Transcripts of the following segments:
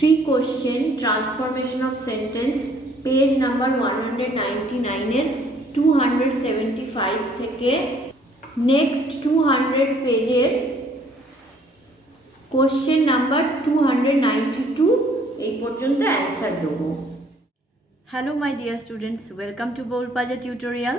3 question transformation of sentence page number 199 এর 275 থেকে next 200 পেজের কোশ্চেন নাম্বার 292 এই পর্যন্ত অ্যান্সার দেবো। Hello my dear students, welcome to Boul Panja tutorial.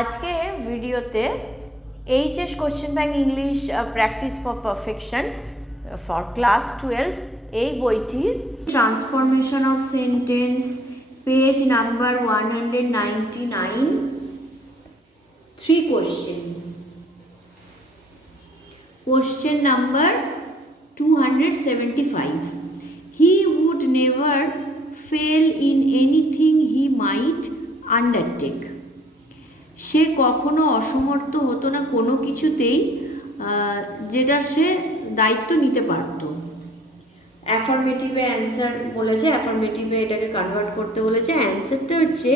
আজকে ভিডিওতে HS question bank English practice for perfection for class 12 এই বইটির transformation of sentence page number 199 3 question. Question number 275, he would never fail in anything he might undertake. সে কখনো অসমর্থ হতো না কোনো কিছুতেই যেটা সে দায়িত্ব নিতে পারত। অ্যাফার্মেটিভে অ্যান্সার বলেছে, অ্যাফার্মেটিভে এটাকে কনভার্ট করতে বলেছে। অ্যান্সারটা হচ্ছে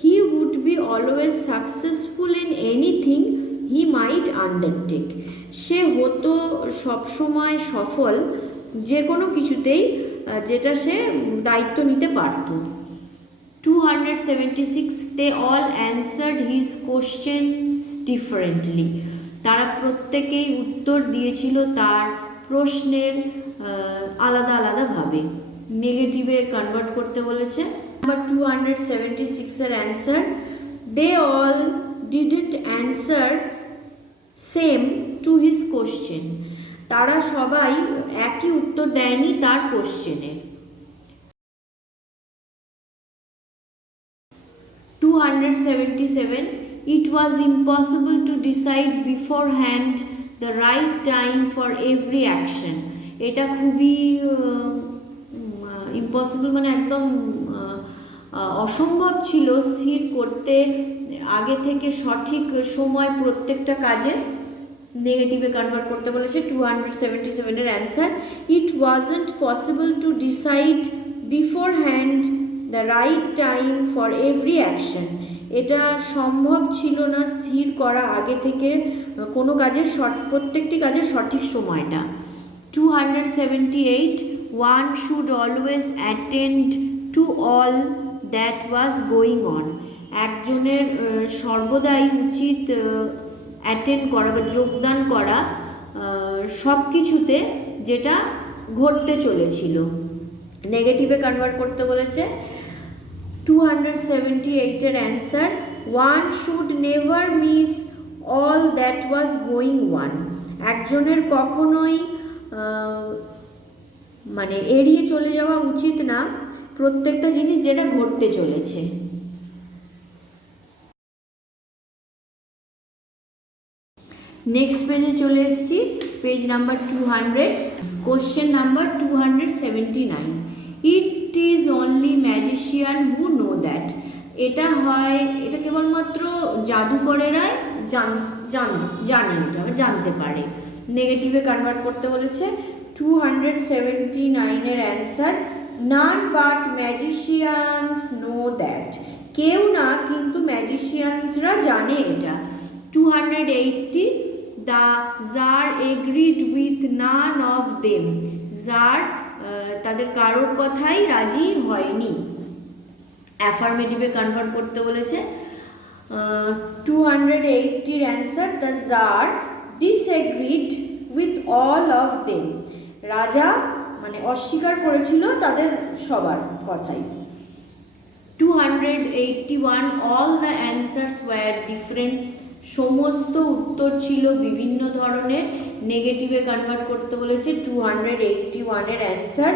he would be always successful in anything he might undertake. সে হতো সবসময় সফল যে কোনো কিছুতেই যেটা সে দায়িত্ব নিতে পারত। 276, they all answered his questions differently. তারা প্রত্যেকেই উত্তর দিয়েছিল তার প্রশ্নের আলাদা আলাদাভাবে। নেগেটিভে কনভার্ট করতে বলেছে। নাম্বার 276 এর answer, they all didn't answer same to his question. তারা সবাই একই উত্তর দেয়নি তার কোশ্চেনের। 277, it was impossible to decide beforehand the right time for every action. এটা খুবই ইম্পসিবল মানে একদম অসম্ভব ছিল স্থির করতে আগে থেকে সঠিক সময় প্রত্যেকটা কাজে। নেগেটিভে কনভার্ট করতে বলেছে। 277 এর answer, it wasn't possible to decide beforehand the right time for every action. এটা সম্ভব ছিল না স্থির করা আগে থেকে কোনো কাজের প্রত্যেকটি কাজের সঠিক সময়টা। 278, one should always attend to all that was going on. একজনের সর্বদাই উচিত অ্যাটেন্ড করা বা যোগদান করা সব কিছুতে যেটা ঘটতে চলেছিল। নেগেটিভে কনভার্ট করতে বলেছে। 278 এর answer, one should never miss all that was going on. একজনের কখনোই মানে এড়িয়ে চলে যাওয়া উচিত না প্রত্যেকটা জিনিস যেটা ঘটতে চলেছে। নেক্সট পেজে চলে এসেছি, page number 200, question number 279, it is only magician who know that. এটা কেবলমাত্র জাদুকরেরাই জানে, এটা জানতে পারে। নেগেটিভে কনভার্ট করতে বলেছে। 279 এর answer, none but magicians know that. কেউ না, কিন্তু ম্যাজিশিয়ানসরা জানে এটা। 280, the czar agreed with none of them. czar তাদের কারোর কথাই রাজি হয়নি। অ্যাফার্মেটিভে কনভার্ট করতে বলেছে। 280 এর answer, the czar disagreed with all of them. রাজা মানে অস্বীকার করেছিল তাদের সবার কথাই। 281, all the answers were different. সমস্ত উত্তর ছিল বিভিন্ন ধরনের। নেগেটিভে কনভার্ট করতে বলেছে। 281 এর answer,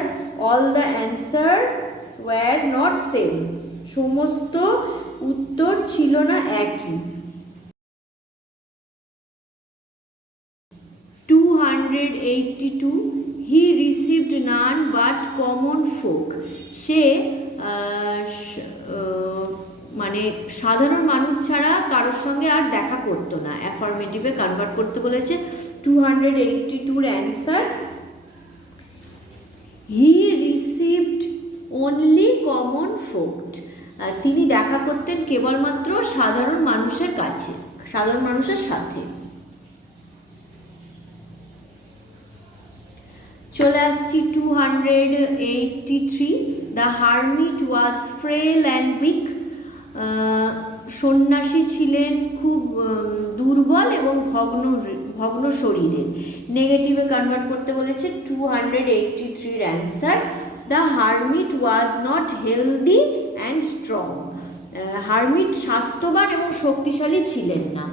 all the answers were not same. সমস্ত উত্তর ছিল না একই। 282, he received none but common folk. সে মানে সাধারণ মানুষ ছাড়া কারোর সঙ্গে আর দেখা করতো না। অ্যাফার্মেটিভে কনভার্ট করতে বলেছে। 282 অ্যান্সার, হি রিসিভড অনলি কমন ফোক। তিনি দেখা করতেন কেবলমাত্র সাধারণ মানুষের কাছে, সাধারণ মানুষের সাথে। চলে আসছি 283, the hermit was frail and weak. সন্ন্যাসী ছিলেন খুব দুর্বল এবং ভগ্ন শরীরের। নেগেটিভে কনভার্ট করতে বলেছে 283 answer, the hermit was not healthy and strong. Hermit স্বাস্থ্যবান এবং শক্তিশালী ছিলেন না।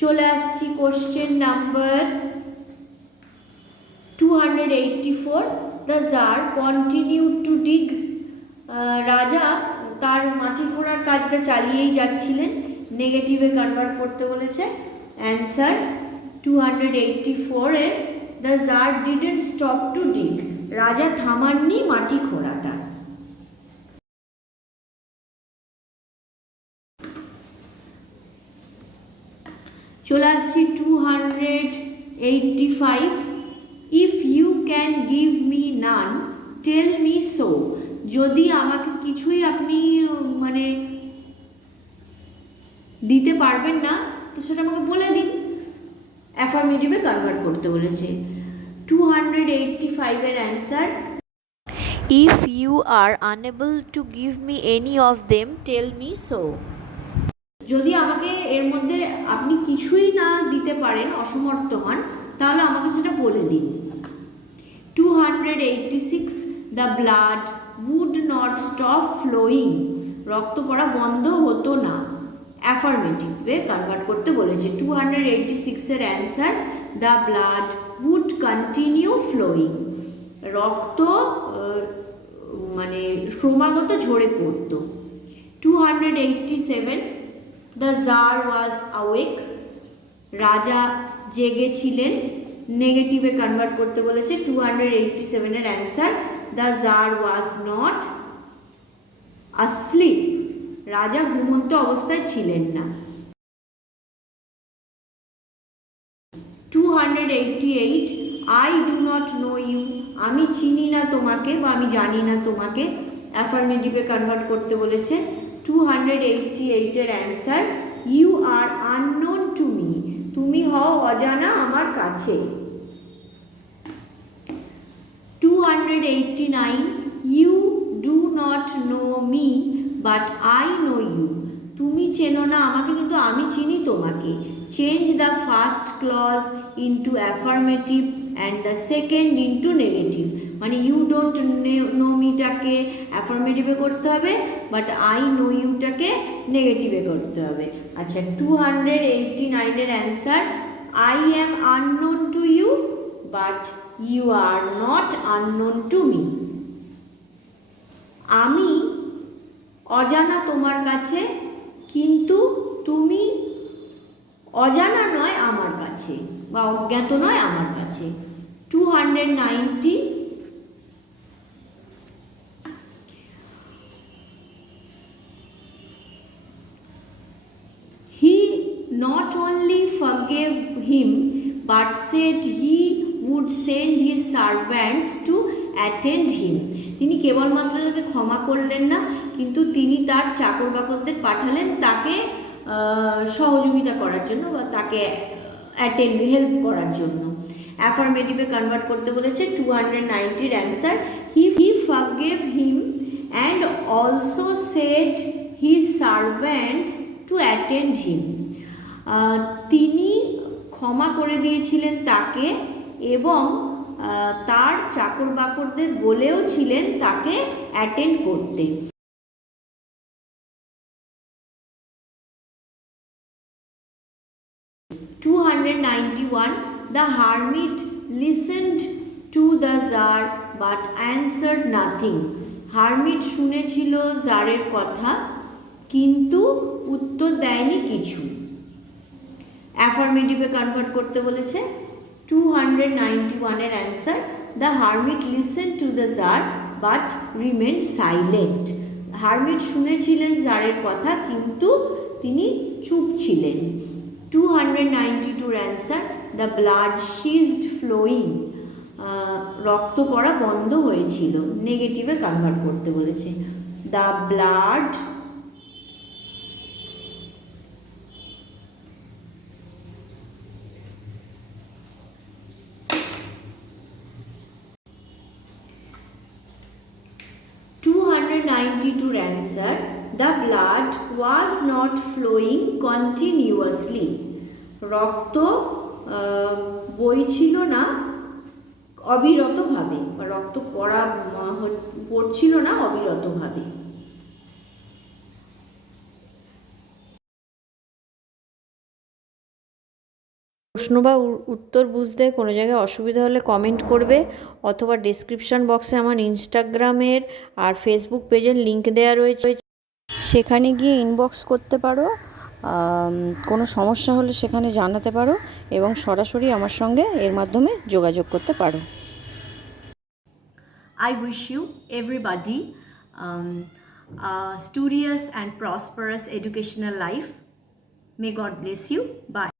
চলে আসছি question number 284, the czar continued to dig. রাজা তার মাটি খোঁড়ার কাজটা চালিয়েই যাচ্ছিলেন। নেগেটিভে কনভার্ট করতে বলেছে। অ্যান্সার 284 এর the czar didn't stop to dig. রাজা থামাননি মাটি খোঁড়াটা। চলে আসছি 285, if you can give me none tell me so. যদি আমাকে কিছুই আপনি মানে দিতে পারবেন না তো সেটা আমাকে বলে দিন। অ্যাফার্মেটিভে কনভার্ট করতে বলেছে। 285 এর answer, if you are unable to give me any of them tell me so. যদি আমাকে এর মধ্যে আপনি কিছুই না দিতে পারেন, অসমর্থ হন, তাহলে আমাকে সেটা বলে দিন। 286, the blood would not stop flowing. রক্ত পড়া বন্ধ হতো না। অ্যাফার্মেটিভে কনভার্ট করতে বলেছে। 286 এর answer, the blood would continue flowing. রক্ত মানে ক্রমাগত ঝরে পড়ত। 287, দ্য জার ওয়াজ অ্যাওয়েক। রাজা জেগেছিলেন। নেগেটিভে কনভার্ট করতে বলেছে। 287 এর answer, the czar was not asleep. রাজা ঘুমন্ত অবস্থায় ছিলেন না। 288, I do not know you. আমি চিনি না তোমাকে বা আমি জানি না তোমাকে। অ্যাফার্মেটিভে কনভার্ট করতে বলেছে। 288 এর answer, you are unknown to me. তুমি হও অজানা আমার কাছে। 289, you do not know me but I know you. তুমি চেনো না আমাকে কিন্তু আমি চিনি তোমাকে। Change the first clause into affirmative and the second into negative. মানে ইউ ডোন্ট নো মিটাকে অ্যাফার্মেটিভে করতে হবে, বাট আই নো ইউটাকে নেগেটিভে করতে হবে। আচ্ছা, 289 এর answer, I am unknown to you but you are not unknown to me. আমি অজানা তোমার কাছে, কিন্তু তুমি অজানা নয় আমার কাছে বা অজ্ঞাত নয় আমার কাছে। 290, he not only forgave him but said he would send his servants to attend him. তিনি কেবলমাত্র তাকে ক্ষমা করলেন না, কিন্তু তিনি তার চাকর বাকরদের পাঠালেন তাকে সহযোগিতা করার জন্য বা তাকে হেল্প করার জন্য। অ্যাফার্মেটিভে কনভার্ট করতে বলেছে। 290 এর answer, he forgave him and also said his servants to attend him. তিনি ক্ষমা করে দিয়েছিলেন তাকে এবং তার চাকর বাকরদের বলেও ছিলেন তাকে অ্যাটেন্ড করতে। 291, the hermit listened to the Tsar but answered nothing. Hermit শুনেছিল জারের কথা কিন্তু উত্তর দেয়নি কিছু। অ্যাফার্মেটিভে কনভার্ট করতে বলেছে। 291 এর answer, the hermit listen to the tsar but remained silent. Hermit শুনেছিলেন জারের কথা কিন্তু তিনি চুপ ছিলেন। 292 answer, the blood ceased flowing, রক্ত পড়া বন্ধ হয়েছিল, নেগেটিভে কনভার্ট করতে বলেছে। The blood answer, the blood was not flowing continuously. রক্ত বইছিল না অবিরতভাবে, বা রক্ত পড়ছিল না অবিরতভাবে। প্রশ্ন বা উত্তর বুঝতে কোনো জায়গায় অসুবিধা হলে কমেন্ট করবে, অথবা ডেসক্রিপশন বক্সে আমার ইনস্টাগ্রামের আর ফেসবুক পেজের লিঙ্ক দেওয়া রয়েছে, সেখানে গিয়ে ইনবক্স করতে পারো। কোনো সমস্যা হলে সেখানে জানাতে পারো এবং সরাসরি আমার সঙ্গে এর মাধ্যমে যোগাযোগ করতে পারো। I wish you everybody a studious and prosperous educational life. May God bless you. Bye.